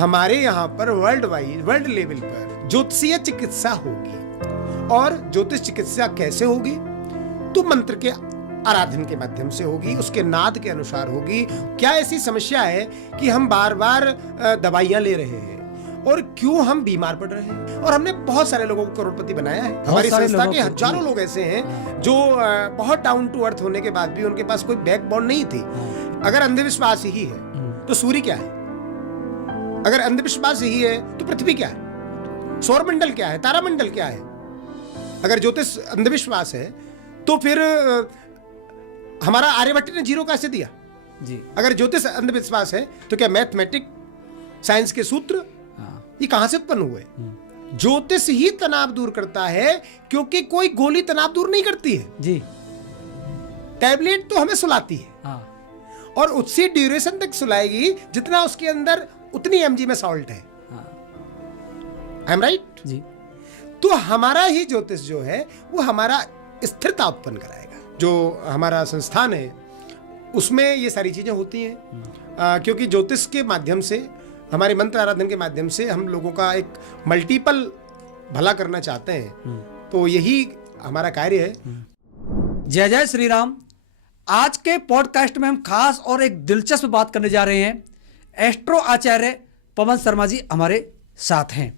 हमारे यहाँ पर वर्ल्ड लेवल पर ज्योतिषीय चिकित्सा होगी। और ज्योतिष चिकित्सा कैसे होगी? तो मंत्र के आराधन के माध्यम से होगी, उसके नाद के अनुसार होगी। क्या ऐसी समस्या है कि हम बार बार दवाइयां ले रहे हैं और क्यों हम बीमार पड़ रहे हैं? और हमने बहुत सारे लोगों को करोड़पति बनाया है। हमारी संस्था के हजारों लोग ऐसे हैं जो बहुत डाउन टू अर्थ होने के बाद भी उनके पास कोई बैकबोन नहीं थी। अगर अंधविश्वास ही है तो सूर्य क्या है? अगर अंधविश्वास ही है तो पृथ्वी क्या है? सौरमंडल क्या है? तारामंडल क्या है? अगर ज्योतिष अंधविश्वास है तो फिर हमारा आर्यभट्ट ने जीरो कैसे दिया जी? अगर ज्योतिष अंधविश्वास है तो क्या मैथमेटिक साइंस के सूत्र ये कहां से उत्पन्न हुए? ज्योतिष ही तनाव दूर करता है, क्योंकि कोई गोली तनाव दूर नहीं करती है जी। टैबलेट तो हमें सुलाती है और उसी ड्यूरेशन तक सुलाएगी जितना उसके अंदर उतनी एमजी में सॉल्ट है। आई एम राइट जी। तो हमारा ही ज्योतिष जो है वो हमारा स्थिरता उत्पन्न कराएगा। जो हमारा संस्थान है उसमें ये सारी चीजें होती हैं, क्योंकि ज्योतिष के माध्यम से, हमारे मंत्र आराधन के माध्यम से हम लोगों का एक मल्टीपल भला करना चाहते हैं। तो यही हमारा कार्य है। जय जय श्री राम। आज के पॉडकास्ट में हम खास और एक दिलचस्प बात करने जा रहे हैं। एस्ट्रो आचार्य पवन शर्मा जी हमारे साथ हैं।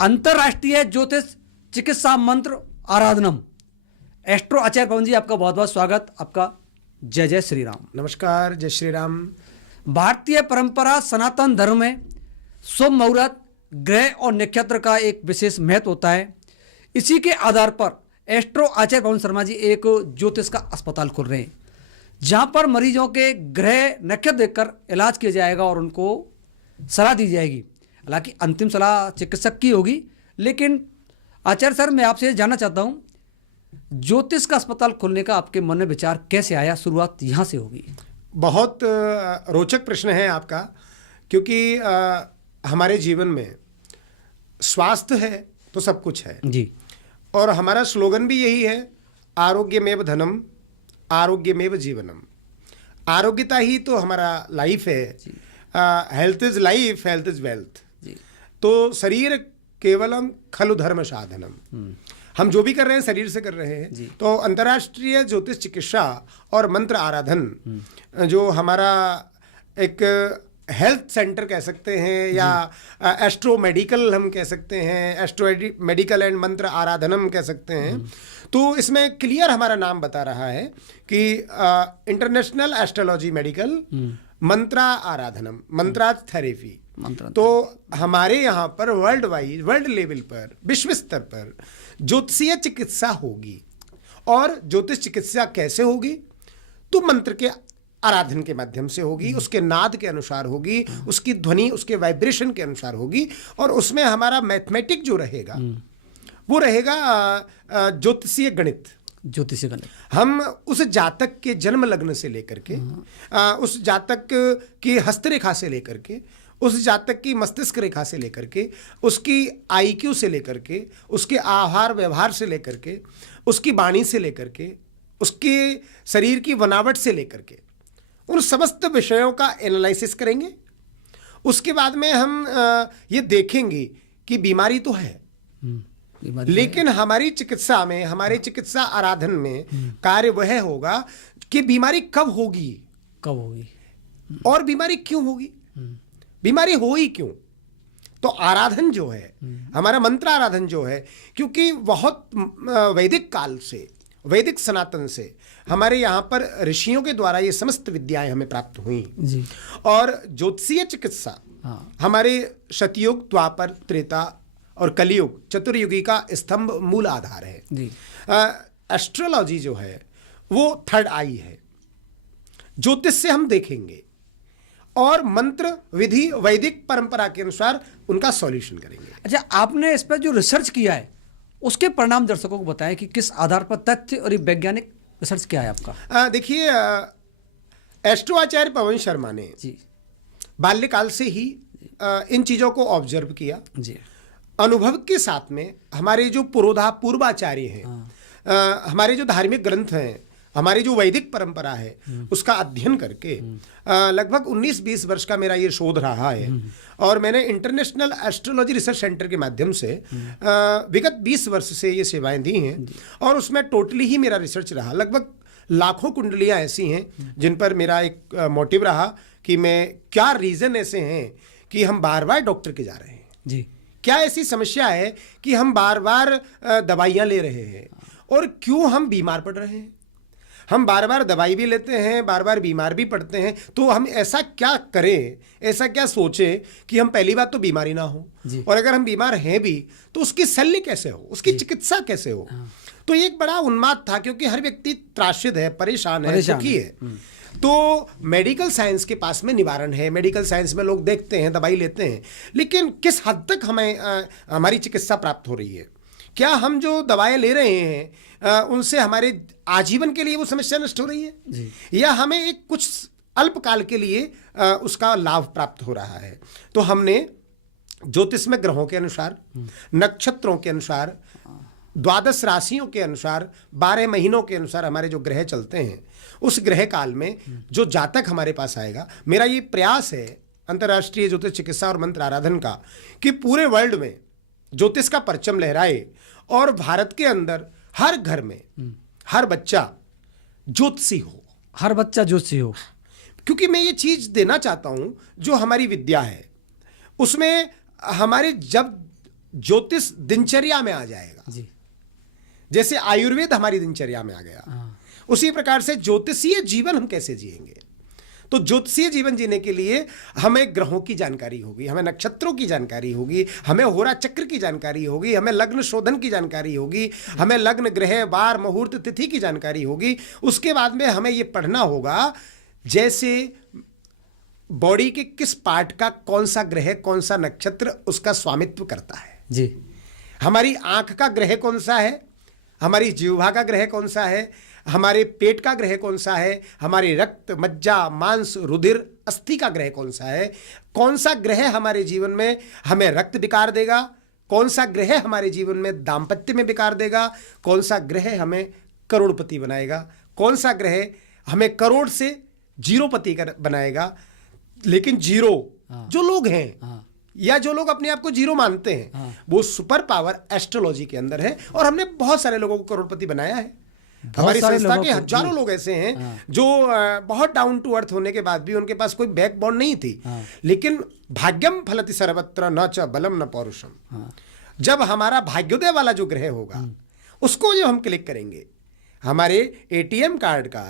अंतरराष्ट्रीय ज्योतिष चिकित्सा मंत्र आराधनम। एस्ट्रो आचार्य पवन जी, आपका बहुत बहुत स्वागत। आपका जय जय श्री राम। नमस्कार, जय श्री राम। भारतीय परंपरा सनातन धर्म में शुभ मुहूर्त, ग्रह और नक्षत्र का एक विशेष महत्व होता है। इसी के आधार पर एस्ट्रो आचार्य पवन शर्मा जी एक ज्योतिष का अस्पताल खोल रहे हैं, जहां पर मरीजों के ग्रह नक्षत्र देखकर इलाज किया जाएगा और उनको सलाह दी जाएगी। हालांकि अंतिम सलाह चिकित्सक की होगी, लेकिन आचार्य सर, मैं आपसे जानना चाहता हूं, ज्योतिष का अस्पताल खोलने का आपके मन में विचार कैसे आया? शुरुआत यहां से होगी। बहुत रोचक प्रश्न है आपका, क्योंकि हमारे जीवन में स्वास्थ्य है तो सब कुछ है जी। और हमारा स्लोगन भी यही है, आरोग्यमेव धनम आरोग्यमेव जीवनम। आरोग्यता ही तो हमारा लाइफ है। Health is life, health is wealth. तो शरीर केवलम खलु धर्म साधनम। हम जो भी कर रहे हैं शरीर से कर रहे हैं। तो अंतर्राष्ट्रीय ज्योतिष चिकित्सा और मंत्र आराधन जो हमारा एक हेल्थ सेंटर कह सकते हैं, या एस्ट्रो मेडिकल हम कह सकते हैं, एस्ट्रो मेडिकल एंड मंत्र आराधनम कह सकते हैं। तो इसमें क्लियर हमारा नाम बता रहा है कि इंटरनेशनल एस्ट्रोलॉजी मेडिकल मंत्रा आराधनम, मंत्रा थेरेपी। तो हमारे यहाँ पर वर्ल्ड लेवल पर, विश्व स्तर पर ज्योतिषीय चिकित्सा होगी। और ज्योतिष चिकित्सा कैसे होगी? तो मंत्र के आराधन के माध्यम से होगी, उसके नाद के अनुसार होगी, उसकी ध्वनि, उसके वाइब्रेशन के अनुसार होगी। और उसमें हमारा मैथमेटिक जो रहेगा वो रहेगा ज्योतिषीय गणित। ज्योतिषीय गणित हम उस जातक के जन्म लग्न से लेकर के, उस जातक की हस्तरेखा से लेकर के, उस जातक की मस्तिष्क रेखा से लेकर के, उसकी आईक्यू से लेकर के, उसके आहार व्यवहार से लेकर के, उसकी वाणी से लेकर के, उसके शरीर की बनावट से लेकर के, उन समस्त विषयों का एनालिसिस करेंगे। उसके बाद में हम ये देखेंगे कि बीमारी तो है, लेकिन हमारी चिकित्सा में, हमारी चिकित्सा आराधन में कार्य वह होगा कि बीमारी कब होगी और बीमारी क्यों होगी, बीमारी हो ही क्यों। तो आराधन जो है, हमारा मंत्र आराधन जो है, क्योंकि बहुत वैदिक काल से, वैदिक सनातन से हमारे यहाँ पर ऋषियों के द्वारा ये समस्त विद्याएं हमें प्राप्त हुई जी। और ज्योतिषीय चिकित्सा हमारे सतयुग, द्वापर, त्रेता और कलयुग, चतुर्युगी का स्तंभ, मूल आधार है जी। एस्ट्रोलॉजी जो है वो थर्ड आई है। ज्योतिष से हम देखेंगे और मंत्र विधि वैदिक परंपरा के अनुसार उनका सॉल्यूशन करेंगे। अच्छा, आपने इस पर जो रिसर्च किया है उसके परिणाम दर्शकों को बताएं कि किस आधार पर, तथ्य और वैज्ञानिक रिसर्च क्या है आपका? देखिए, एस्ट्रो आचार्य पवन शर्मा ने जी बाल्यकाल से ही इन चीज़ों को ऑब्जर्व किया जी। अनुभव के साथ में हमारे जो पूर्वाचार्य हैं, हमारे जो धार्मिक ग्रंथ हैं, हमारी जो वैदिक परंपरा है उसका अध्ययन करके लगभग 19-20 वर्ष का मेरा ये शोध रहा है। और मैंने इंटरनेशनल एस्ट्रोलॉजी रिसर्च सेंटर के माध्यम से विगत 20 वर्ष से ये सेवाएं दी हैं। और उसमें टोटली ही मेरा रिसर्च रहा, लगभग लाखों कुंडलियां ऐसी हैं जिन पर मेरा एक मोटिव रहा कि मैं क्या रीज़न ऐसे हैं कि हम बार बार डॉक्टर के जा रहे हैं जी, क्या ऐसी समस्या है कि हम बार बार दवाइयाँ ले रहे हैं और क्यों हम बीमार पड़ रहे हैं। हम बार बार दवाई भी लेते हैं, बार बार बीमार भी पड़ते हैं, तो हम ऐसा क्या करें, ऐसा क्या सोचें कि हम पहली बात तो बीमारी ना हो, और अगर हम बीमार हैं भी तो उसकी शल्य कैसे हो, उसकी चिकित्सा कैसे हो। तो ये एक बड़ा उन्माद था क्योंकि हर व्यक्ति त्रासित है, परेशान है, दुखी है। तो मेडिकल साइंस के पास में निवारण है, मेडिकल साइंस में लोग देखते हैं, दवाई लेते हैं, लेकिन किस हद तक हमें हमारी चिकित्सा प्राप्त हो रही है, क्या हम जो दवाएं ले रहे हैं उनसे हमारे आजीवन के लिए वो समस्या नष्ट हो रही है जी। या हमें एक कुछ अल्पकाल के लिए उसका लाभ प्राप्त हो रहा है। तो हमने ज्योतिष में ग्रहों के अनुसार, नक्षत्रों के अनुसार, द्वादश राशियों के अनुसार, 12 महीनों के अनुसार हमारे जो ग्रह चलते हैं, उस ग्रह काल में जो जातक हमारे पास आएगा, मेरा ये प्रयास है अंतर्राष्ट्रीय ज्योतिष चिकित्सा और मंत्र आराधन का कि पूरे वर्ल्ड में ज्योतिष का परचम लहराए और भारत के अंदर हर घर में हर बच्चा ज्योतिषी हो, हर बच्चा ज्योतिषी हो। क्योंकि मैं ये चीज देना चाहता हूं जो हमारी विद्या है उसमें हमारे जब ज्योतिष दिनचर्या में आ जाएगा जी, जैसे आयुर्वेद हमारी दिनचर्या में आ गया, उसी प्रकार से ज्योतिषीय जीवन हम कैसे जिएंगे। तो ज्योतिषीय जीवन जीने के लिए हमें ग्रहों की जानकारी होगी, हमें नक्षत्रों की जानकारी होगी, हमें होरा चक्र की जानकारी होगी, हमें लग्न शोधन की जानकारी होगी, हमें लग्न ग्रह वार मुहूर्त तिथि की जानकारी होगी। उसके बाद में हमें ये पढ़ना होगा जैसे बॉडी के किस पार्ट का कौन सा ग्रह, कौन सा नक्षत्र उसका स्वामित्व करता है जी। हमारी आंख का ग्रह कौन सा है, हमारी जिह्वा का ग्रह कौन सा है, हमारे पेट का ग्रह कौन सा है, हमारे रक्त, मज्जा, मांस, रुधिर, अस्थि का ग्रह कौन सा है, कौन सा ग्रह हमारे जीवन में हमें रक्त विकार देगा, कौन सा ग्रह हमारे जीवन में दाम्पत्य में विकार देगा, कौन सा ग्रह हमें करोड़पति बनाएगा, कौन सा ग्रह हमें करोड़ से जीरोपति बनाएगा। लेकिन जीरो जो लोग हैं या जो लोग अपने आप को जीरो मानते हैं वो सुपर पावर एस्ट्रोलॉजी के अंदर है और हमने बहुत सारे लोगों को करोड़पति बनाया है। हमारी संस्था के हजारों लोग ऐसे हैं जो बहुत डाउन टू अर्थ होने के बाद भी उनके पास कोई बैकबोन नहीं थी, लेकिन भाग्यम फलति सर्वत्र न च बलम न पौरुषम। जब हमारा भाग्योदय वाला जो ग्रह होगा उसको जो हम क्लिक करेंगे, हमारे एटीएम कार्ड का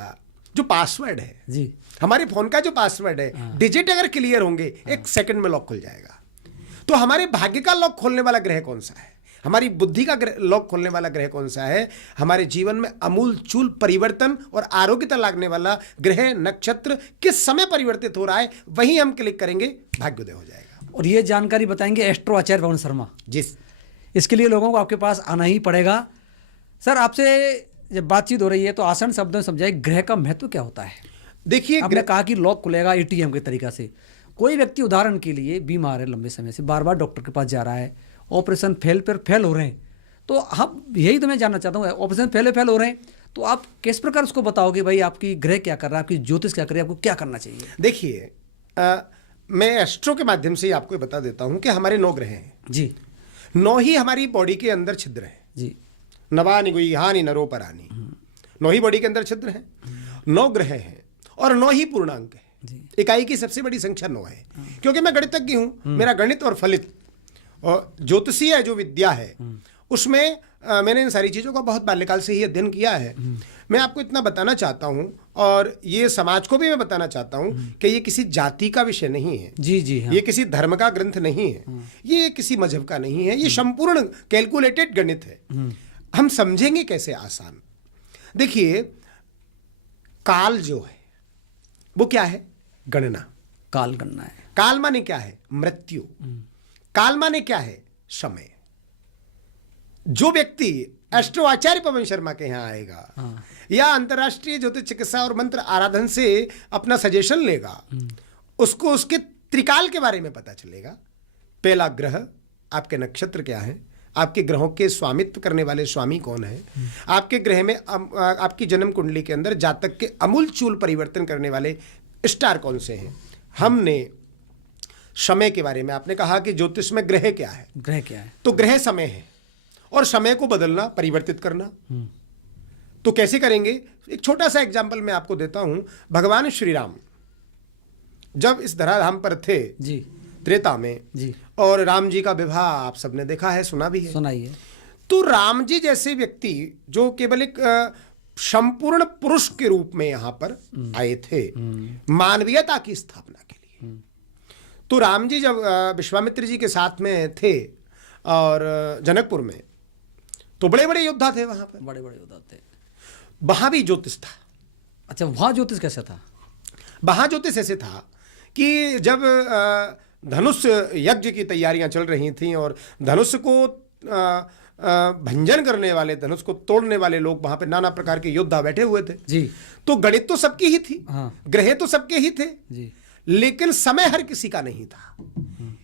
जो पासवर्ड है जी, हमारे फोन का जो पासवर्ड है, डिजिट अगर क्लियर होंगे 1 सेकंड में लॉक खुल जाएगा। तो हमारे भाग्य का लॉक खोलने वाला ग्रह कौन सा है, हमारी बुद्धि का लॉक खोलने वाला ग्रह कौन सा है, हमारे जीवन में अमूल चूल परिवर्तन और आरोग्यता लाने वाला ग्रह नक्षत्र किस समय परिवर्तित हो रहा है, वहीं हम क्लिक करेंगे, भाग्योदय हो जाएगा। और ये जानकारी बताएंगे एस्ट्रो आचार्य पवन शर्मा। जिस इसके लिए लोगों को आपके पास आना ही पड़ेगा। सर, आपसे जब बातचीत हो रही है तो आसान शब्दों में समझाइए ग्रह का महत्व क्या होता है। देखिए, आपने कहा कि लॉक खुलेगा एटीएम के तरीका से। कोई व्यक्ति उदाहरण के लिए बीमार है, लंबे समय से बार बार डॉक्टर के पास जा रहा है, ऑपरेशन फेल हो रहे हैं, तो हम यही तो मैं जानना चाहता हूँ, ऑपरेशन फेल हो रहे हैं तो आप किस प्रकार उसको बताओगे भाई आपकी ग्रह क्या कर रहा है, आपकी ज्योतिष क्या कर रही है, आपको क्या करना चाहिए। देखिए, मैं एस्ट्रो के माध्यम से आपको बता देता हूँ कि हमारे 9 ग्रह हैं जी, 9 ही हमारी बॉडी के अंदर छिद्र हैं जी, नवानि गुई हानि नरोपरानी, 9 ही बॉडी के अंदर छिद्र हैं, 9 ग्रह हैं और 9 ही पूर्णांक है। इकाई की सबसे बड़ी संख्या 9 है। क्योंकि मैं गणितज्ञ हूं, मेरा गणित और फलित और ज्योतिषीय जो विद्या है उसमें मैंने इन सारी चीज़ों का बहुत बाल्यकाल से ही अध्ययन किया है। मैं आपको इतना बताना चाहता हूं और ये समाज को भी मैं बताना चाहता हूं कि ये किसी जाति का विषय नहीं है जी जी, हाँ। ये किसी धर्म का ग्रंथ नहीं है, ये किसी मजहब का नहीं है, ये संपूर्ण कैलकुलेटेड गणित है। हम समझेंगे कैसे आसान। देखिए, काल जो है वो क्या है, गणना। काल गणना है। काल माने क्या है, मृत्यु। काल माने क्या है, समय। जो व्यक्ति एस्ट्रो आचार्य पवन शर्मा के यहाँ आएगा या अंतर्राष्ट्रीय ज्योतिष चिकित्सा और मंत्र आराधन से अपना सजेशन लेगा, उसको उसके त्रिकाल के बारे में पता चलेगा। पहला ग्रह, आपके नक्षत्र क्या है, आपके ग्रहों के स्वामित्व करने वाले स्वामी कौन है, आपके ग्रह में आपकी जन्म कुंडली के अंदर जातक के अमूलचूल परिवर्तन करने वाले स्टार कौन से हैं। हमने समय के बारे में, आपने कहा कि ज्योतिष में ग्रह क्या है, ग्रह क्या है, तो ग्रह समय है और समय को बदलना, परिवर्तित करना। तो कैसे करेंगे, एक छोटा सा एग्जाम्पल मैं आपको देता हूं। भगवान श्री राम जब इस धराधाम पर थे जी त्रेता में जी, और राम जी का विवाह आप सबने देखा है, सुना भी है। सुनाइए। तो राम जी जैसे व्यक्ति जो केवल एक संपूर्ण पुरुष के रूप में यहां पर आए थे मानवीयता की स्थापना के लिए। तो राम जी जब विश्वामित्र जी के साथ में थे और जनकपुर में, तो बड़े बड़े योद्धा थे वहां पर, बड़े बड़े योद्धा थे। वहां भी ज्योतिष था। अच्छा, वहाँ ज्योतिष कैसा था? वहां ज्योतिष ऐसे था कि जब धनुष यज्ञ की तैयारियां चल रही थी और धनुष को भंजन करने वाले, धनुष को तोड़ने वाले लोग वहां पे नाना प्रकार के योद्धा बैठे हुए थे जी। तो गणित तो सबकी ही थी, हाँ। ग्रह तो सबके ही थे जी। लेकिन समय हर किसी का नहीं था,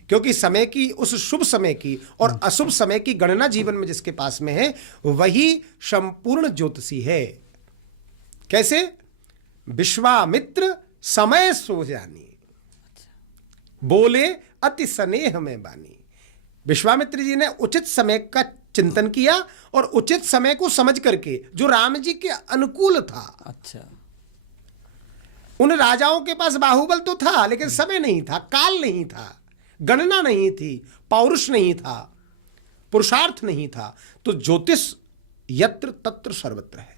क्योंकि समय की, उस शुभ समय की और अशुभ समय की गणना जीवन में जिसके पास में है वही संपूर्ण ज्योतिषी है। कैसे? विश्वामित्र समय सो जानी, बोले अति स्नेह में बानी। विश्वामित्र जी ने उचित समय का चिंतन किया और उचित समय को समझ करके, जो राम जी के अनुकूल था। अच्छा, उन राजाओं के पास बाहुबल तो था लेकिन समय नहीं था, काल नहीं था, गणना नहीं थी, पौरुष नहीं था, पुरुषार्थ नहीं था। तो ज्योतिष यत्र तत्र सर्वत्र है।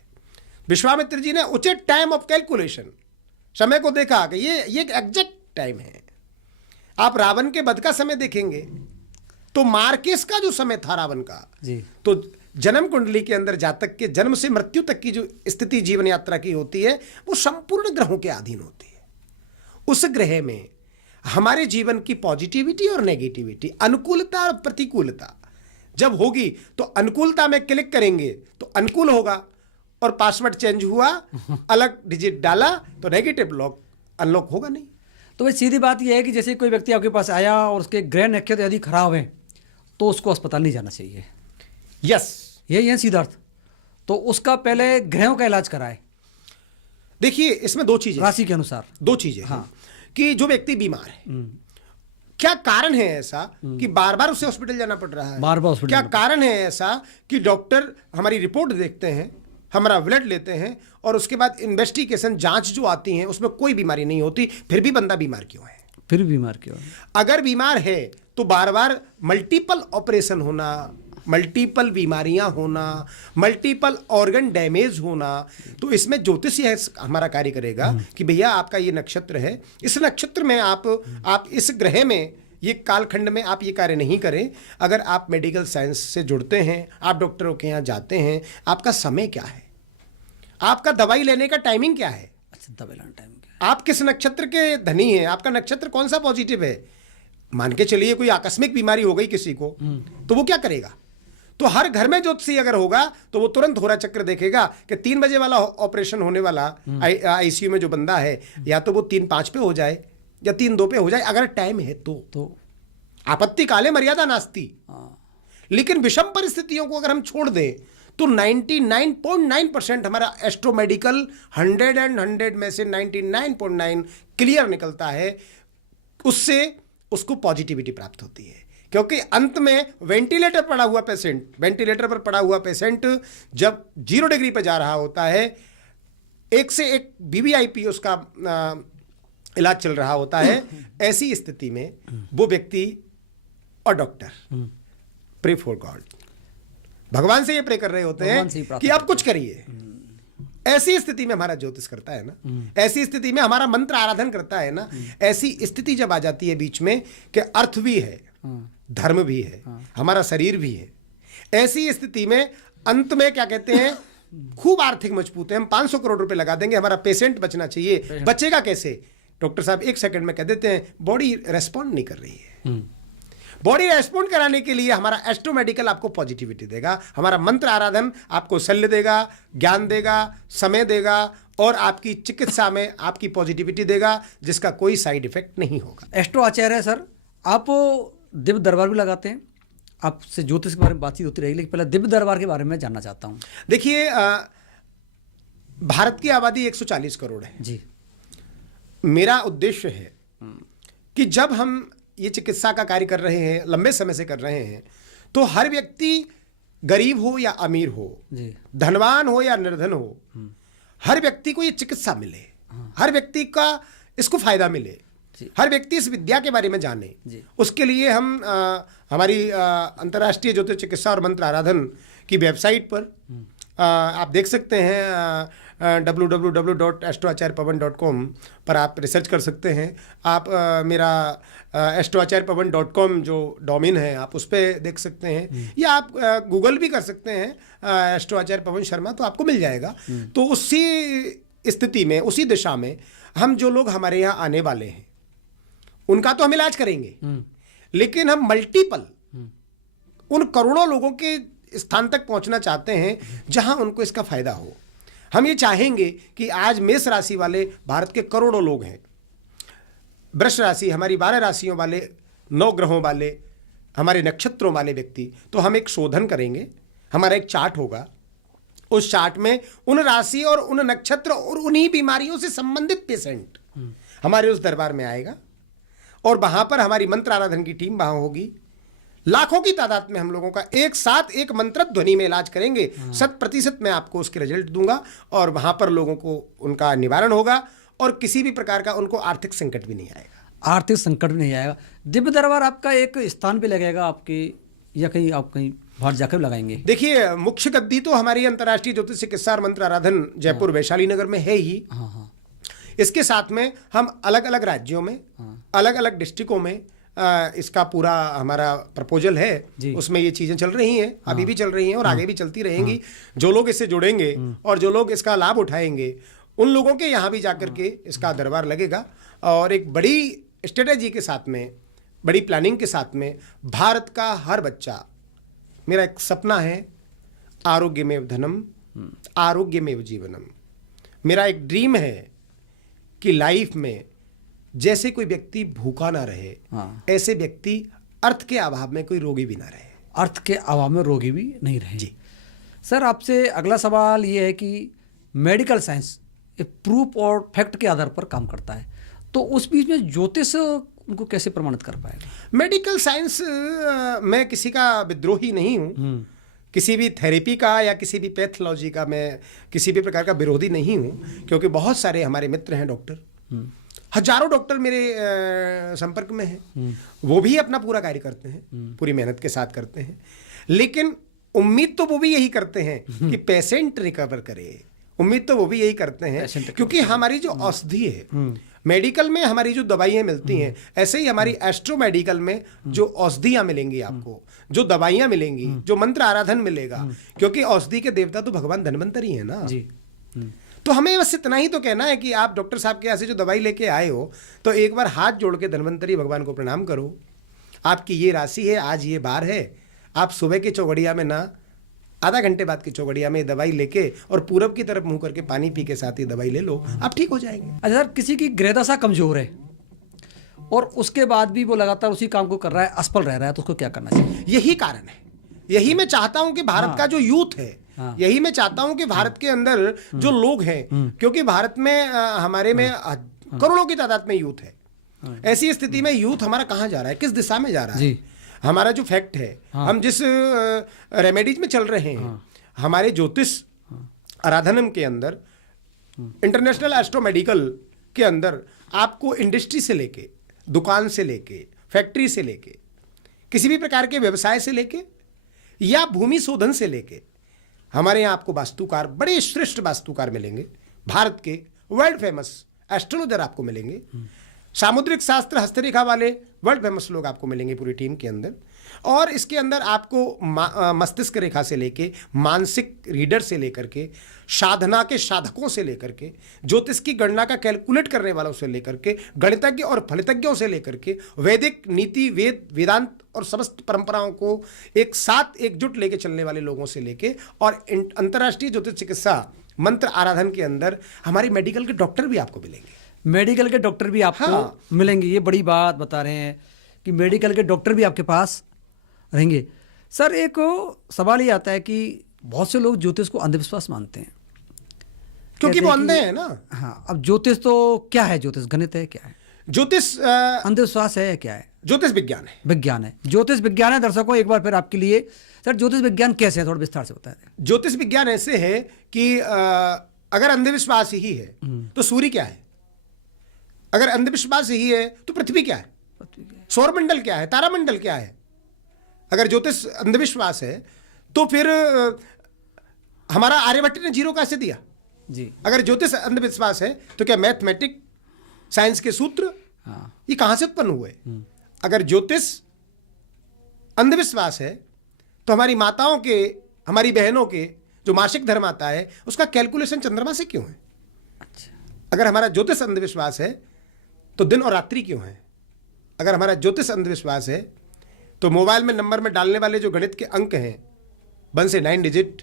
विश्वामित्र जी ने उचित टाइम ऑफ कैलकुलेशन, समय को देखा कि ये एग्जैक्ट टाइम है। आप रावण के वध का समय देखेंगे तो मार्केस का जो समय था रावण का जी, तो जन्म कुंडली के अंदर जातक के जन्म से मृत्यु तक की जो स्थिति जीवन यात्रा की होती है वो संपूर्ण ग्रहों के अधीन होती है। उस ग्रह में हमारे जीवन की पॉजिटिविटी और नेगेटिविटी, अनुकूलता और प्रतिकूलता जब होगी तो अनुकूलता में क्लिक करेंगे तो अनुकूल होगा और पासवर्ड चेंज हुआ, अलग डिजिट डाला तो नेगेटिव लॉक अनलॉक होगा नहीं। तो भाई सीधी बात यह है कि जैसे कोई व्यक्ति आपके पास आया और उसके ग्रह नक्षत्र यदि खराब हैं तो उसको अस्पताल नहीं जाना चाहिए। यस, यही है सीधा अर्थ। तो उसका पहले ग्रहों का इलाज कराए। देखिए इसमें दो चीजें, राशि के अनुसार दो चीजें हैं। हाँ। कि जो व्यक्ति बीमार है, क्या कारण है ऐसा कि बार बार उसे हॉस्पिटल जाना पड़ रहा है, बार बार हॉस्पिटल क्या कारण है ऐसा कि डॉक्टर हमारी रिपोर्ट देखते हैं, हमारा ब्लड लेते हैं और उसके बाद इन्वेस्टिगेशन जांच जो आती हैं उसमें कोई बीमारी नहीं होती, फिर भी बंदा बीमार क्यों है? फिर बीमार क्यों है? अगर बीमार है तो बार बार मल्टीपल ऑपरेशन होना, मल्टीपल बीमारियां होना, मल्टीपल ऑर्गन डैमेज होना, तो इसमें ज्योतिष यह हमारा कार्य करेगा कि भैया आपका ये नक्षत्र है, इस नक्षत्र में आप इस ग्रह में, ये कालखंड में आप ये कार्य नहीं करें। अगर आप मेडिकल साइंस से जुड़ते हैं, आप डॉक्टरों के यहाँ जाते हैं, आपका समय क्या है, आपका दवाई लेने का टाइमिंग क्या है, अच्छा, दवाई लेना टाइम क्या आप किस नक्षत्र के धनी हैं, आपका नक्षत्र कौन सा पॉजिटिव है। मान के चलिए कोई आकस्मिक बीमारी हो गई किसी को तो वो क्या करेगा? तो हर घर में ज्योतिषी अगर होगा तो वो तुरंत होरा चक्र देखेगा कि 3 बजे वाला ऑपरेशन होने वाला आईसीयू में जो बंदा है या तो वो 3:05 पे हो जाए या 3:02 पे हो जाए, अगर टाइम है तो आपत्ति काले मर्यादा नास्ति। लेकिन विषम परिस्थितियों को अगर हम छोड़ दें तो 99.9% हमारा एस्ट्रोमेडिकल 100 में से 99.9 क्लियर निकलता है, उससे उसको पॉजिटिविटी प्राप्त होती है। क्योंकि अंत में वेंटिलेटर पर पड़ा हुआ पेशेंट जब 0 डिग्री पर जा रहा होता है, एक से एक वीवीआईपी उसका इलाज चल रहा होता है, ऐसी स्थिति में वो व्यक्ति और डॉक्टर प्रे फॉर गॉड, भगवान से ये प्रे कर रहे होते हैं कि आप कुछ करिए। ऐसी स्थिति में हमारा ज्योतिष करता है ना, ऐसी स्थिति में हमारा मंत्र आराधन करता है ना, ऐसी स्थिति जब आ जाती है बीच में कि अर्थ भी है, धर्म भी है, हमारा शरीर भी है, ऐसी स्थिति में अंत में क्या कहते हैं, खूब आर्थिक मजबूत है, हम 500 करोड़ रुपए लगा देंगे, हमारा पेशेंट बचना चाहिए। बचेगा कैसे? डॉक्टर साहब 1 सेकंड में कह देते हैं बॉडी रेस्पॉन्ड नहीं कर रही है। बॉडी रेस्पॉन्ड कराने के लिए हमारा एस्ट्रोमेडिकल आपको पॉजिटिविटी देगा, हमारा मंत्र आराधन आपको शल्य देगा, ज्ञान देगा, समय देगा और आपकी चिकित्सा में आपकी पॉजिटिविटी देगा, जिसका कोई साइड इफेक्ट नहीं होगा। एस्ट्रो आचार्य सर, आप दिव्य दरबार भी लगाते हैं? आपसे ज्योतिष के बारे में बातचीत होती रहेगी, लेकिन पहले दिव्य दरबार के बारे में जानना चाहता हूँ। देखिए, भारत की आबादी 140 करोड़ है जी। मेरा उद्देश्य है कि जब हम ये चिकित्सा का कार्य कर रहे हैं, लंबे समय से कर रहे हैं, तो हर व्यक्ति गरीब हो या अमीर हो, जी। धनवान हो या निर्धन हो, हर व्यक्ति को ये चिकित्सा मिले, हर व्यक्ति का इसको फायदा मिले, हर व्यक्ति इस विद्या के बारे में जाने। उसके लिए हम हमारी अंतर्राष्ट्रीय ज्योतिष चिकित्सा और मंत्र आराधन की वेबसाइट पर आप देख सकते हैं, www.astroacharyapawan.com पर आप रिसर्च कर सकते हैं। आप मेरा astroacharyapawan.com जो डोमेन है, आप उस पर देख सकते हैं, या आप गूगल भी कर सकते हैं एस्ट्रो आचार्य पवन शर्मा, तो आपको मिल जाएगा। तो उसी स्थिति में, उसी दिशा में हम जो लोग हमारे यहाँ आने वाले हैं उनका तो हम इलाज करेंगे, लेकिन हम मल्टीपल उन करोड़ों लोगों के स्थान तक पहुंचना चाहते हैं जहां उनको इसका फायदा हो। हम ये चाहेंगे कि आज मेष राशि वाले भारत के करोड़ों लोग हैं, वृष राशि, हमारी 12 राशियों वाले, 9 ग्रहों वाले, हमारे नक्षत्रों वाले व्यक्ति, तो हम एक शोधन करेंगे। हमारा एक चार्ट होगा, उस चार्ट में उन राशि और उन नक्षत्र और उन्हीं बीमारियों से संबंधित पेशेंट हमारे उस दरबार में आएगा, और वहां पर हमारी मंत्र आराधन की टीम वहां होगी। लाखों की तादाद में हम लोगों का एक साथ एक मंत्र ध्वनि में इलाज करेंगे। 100% मैं आपको उसके रिजल्ट दूंगा, और वहां पर लोगों को उनका निवारण होगा, और किसी भी प्रकार का उनको आर्थिक संकट भी नहीं आएगा। आर्थिक संकट भी नहीं आएगा। दिव्य दरबार आपका एक स्थान पे लगेगा आपके, या कहीं आप कहीं बाहर जाकर लगाएंगे? देखिए, मुख्य गद्दी तो हमारी अंतर्राष्ट्रीय ज्योतिष चिकित्सा और मंत्र आराधन जयपुर वैशाली नगर में है ही। इसके साथ में हम अलग अलग राज्यों में, अलग अलग डिस्ट्रिक्टों में इसका पूरा हमारा प्रपोजल है, उसमें ये चीज़ें चल रही हैं, अभी भी चल रही हैं और आगे भी चलती रहेंगी। जो लोग इससे जुड़ेंगे और जो लोग इसका लाभ उठाएंगे, उन लोगों के यहाँ भी जाकर के इसका दरबार लगेगा, और एक बड़ी स्ट्रेटेजी के साथ में, बड़ी प्लानिंग के साथ में भारत का हर बच्चा, मेरा एक सपना है, आरोग्यमेव धनम आरोग्यमेव जीवनम। मेरा एक ड्रीम है कि लाइफ में जैसे कोई व्यक्ति भूखा ना रहे, ऐसे व्यक्ति अर्थ के अभाव में कोई रोगी भी ना रहे। अर्थ के अभाव में रोगी भी नहीं रहे। जी सर, आपसे अगला सवाल ये है कि मेडिकल साइंस एक प्रूफ और फैक्ट के आधार पर काम करता है, तो उस बीच में ज्योतिष उनको कैसे प्रमाणित कर पाएगा? मेडिकल साइंस मैं किसी का विद्रोही नहीं हूँ, किसी भी थेरेपी का या किसी भी पैथोलॉजी का मैं किसी भी प्रकार का विरोधी नहीं हूँ, क्योंकि बहुत सारे हमारे मित्र हैं डॉक्टर, हजारों डॉक्टर मेरे संपर्क में हैं, वो भी अपना पूरा कार्य करते हैं, पूरी मेहनत के साथ करते हैं, लेकिन उम्मीद तो वो भी यही करते हैं कि पेशेंट रिकवर करे। उम्मीद तो वो भी यही करते हैं, क्योंकि हमारी जो औषधि है, मेडिकल में हमारी जो दवाइयाँ मिलती हैं, ऐसे ही हमारी एस्ट्रो मेडिकल में जो औषधियाँ मिलेंगी आपको, जो दवाइयाँ मिलेंगी, जो मंत्र आराधन मिलेगा, क्योंकि औषधि के देवता तो भगवान धन्वंतरी है ना जी। तो हमें बस इतना ही तो कहना है कि आप डॉक्टर साहब के यहाँ से जो दवाई लेके आए हो, तो एक बार हाथ जोड़ के धन्वंतरी भगवान को प्रणाम करो। आपकी ये राशि है, आज ये बार है, आप सुबह की चौघड़िया में ना, आधा घंटे बाद की चौघड़िया में दवाई लेके और पूरब की तरफ मुंह करके पानी पी के साथ ही दवाई ले लो, आप ठीक हो जाएंगे। अच्छा सर, किसी की ग्रहदशा कमजोर है और उसके बाद भी वो लगातार उसी काम को कर रहा है, असफल रह रहा है, तो उसको क्या करना चाहिए? यही कारण है, यही मैं चाहता हूं कि भारत का जो यूथ है, यही मैं चाहता हूं कि भारत के अंदर जो लोग हैं, क्योंकि भारत में हमारे में करोड़ों की तादाद में यूथ है, ऐसी स्थिति में यूथ हमारा कहाँ जा रहा है, किस दिशा में जा रहा है? हमारा जो फैक्ट है, हम जिस रेमेडीज में चल रहे हैं, हमारे ज्योतिष आराधनम के अंदर, इंटरनेशनल एस्ट्रो मेडिकल के अंदर, आपको इंडस्ट्री से लेके, दुकान से लेके, फैक्ट्री से लेके, किसी भी प्रकार के व्यवसाय से लेके या भूमि शोधन से लेके, हमारे यहाँ आपको वास्तुकार, बड़े श्रेष्ठ वास्तुकार मिलेंगे, भारत के वर्ल्ड फेमस एस्ट्रोलॉजर आपको मिलेंगे, सामुद्रिक शास्त्र हस्तरेखा वाले वर्ल्ड फेमस लोग आपको मिलेंगे पूरी टीम के अंदर, और इसके अंदर आपको मस्तिष्क रेखा से लेके, मानसिक रीडर से लेकर के, साधना के साधकों से लेकर के, ज्योतिष की गणना का कैलकुलेट करने वालों से लेकर के, गणितज्ञ और फलितज्ञों से लेकर के, वैदिक नीति, वेदांत और समस्त परंपराओं को एक साथ एकजुट लेके चलने वाले लोगों से लेके, और अंतर्राष्ट्रीय ज्योतिष चिकित्सा मंत्र आराधन के अंदर हमारी मेडिकल के डॉक्टर भी आपको मिलेंगे। मेडिकल के डॉक्टर भी आपको मिलेंगे, ये बड़ी बात बता रहे हैं कि मेडिकल के डॉक्टर भी आपके पास रहेंगे। सर एक सवाल ये आता है कि बहुत से लोग ज्योतिष को अंधविश्वास मानते हैं, क्योंकि कहते वो हैं अंधे कि- हैं ना। हाँ, अब ज्योतिष तो क्या है? ज्योतिष गणित है, क्या है? ज्योतिष अंधविश्वास है, क्या है? ज्योतिष विज्ञान है। विज्ञान है, ज्योतिष विज्ञान है। दर्शकों एक बार फिर आपके लिए सर ज्योतिष विज्ञान कैसे है, थोड़ा विस्तार से बताएं। ज्योतिष विज्ञान ऐसे है कि अगर अंधविश्वास ही है तो सूर्य क्या है, अगर अंधविश्वास ही है तो पृथ्वी क्या है, सौरमंडल क्या है, तारामंडल क्या है। अगर ज्योतिष अंधविश्वास है तो फिर हमारा आर्यभट्ट ने जीरो कैसे दिया? जी अगर ज्योतिष अंधविश्वास है तो क्या मैथमेटिक साइंस के सूत्र हाँ, ये कहां से उत्पन्न हुए? अगर ज्योतिष अंधविश्वास है तो हमारी माताओं के, हमारी बहनों के जो मासिक धर्म आता है उसका कैलकुलेशन चंद्रमा से क्यों है? अच्छा, अगर हमारा ज्योतिष अंधविश्वास है तो दिन और रात्रि क्यों है? अगर हमारा ज्योतिष अंधविश्वास है तो मोबाइल में नंबर में डालने वाले जो गणित के अंक हैं 1 से 9 डिजिट,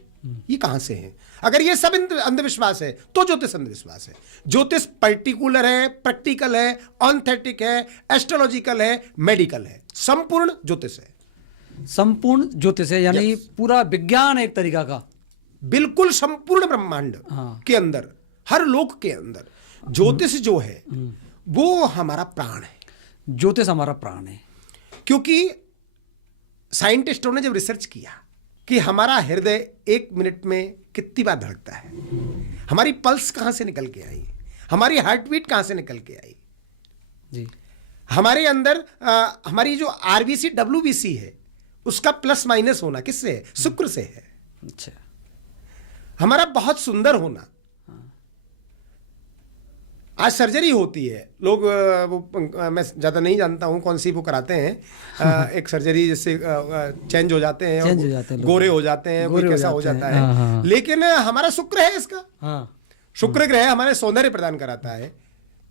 ये कहां से हैं? अगर ये सब अंधविश्वास है तो ज्योतिष अंधविश्वास है। ज्योतिष पर्टिकुलर है, प्रैक्टिकल है, ऑथेंटिक है, एस्ट्रोलॉजिकल है, मेडिकल है, संपूर्ण ज्योतिष है। संपूर्ण ज्योतिष है, यानी पूरा विज्ञान है एक तरीका का। बिल्कुल संपूर्ण ब्रह्मांड हाँ। के अंदर, हर लोक के अंदर ज्योतिष जो है वो हमारा प्राण है। ज्योतिष हमारा प्राण है। क्योंकि साइंटिस्टों ने जब रिसर्च किया कि हमारा हृदय 1 मिनट में कितनी बार धड़कता है, हमारी पल्स कहां से निकल के आई, हमारी हार्ट बीट कहां से निकल के आई, जी हमारे अंदर हमारी जो आरबीसी डब्ल्यूबीसी है उसका प्लस माइनस होना किससे है? शुक्र से है। अच्छा, हमारा बहुत सुंदर होना। आज सर्जरी होती है, लोग मैं ज़्यादा नहीं जानता हूँ कौन सी वो कराते हैं, एक सर्जरी जिससे चेंज हो जाते हैं, चेंज हो जाते हैं लोग। गोरे हो जाते हैं, कोई गोरे हो कैसा हो जाते जाता हैं, है। हाँ। लेकिन हमारा शुक्र है इसका, हाँ, शुक्र ग्रह हमारे सौंदर्य प्रदान कराता है।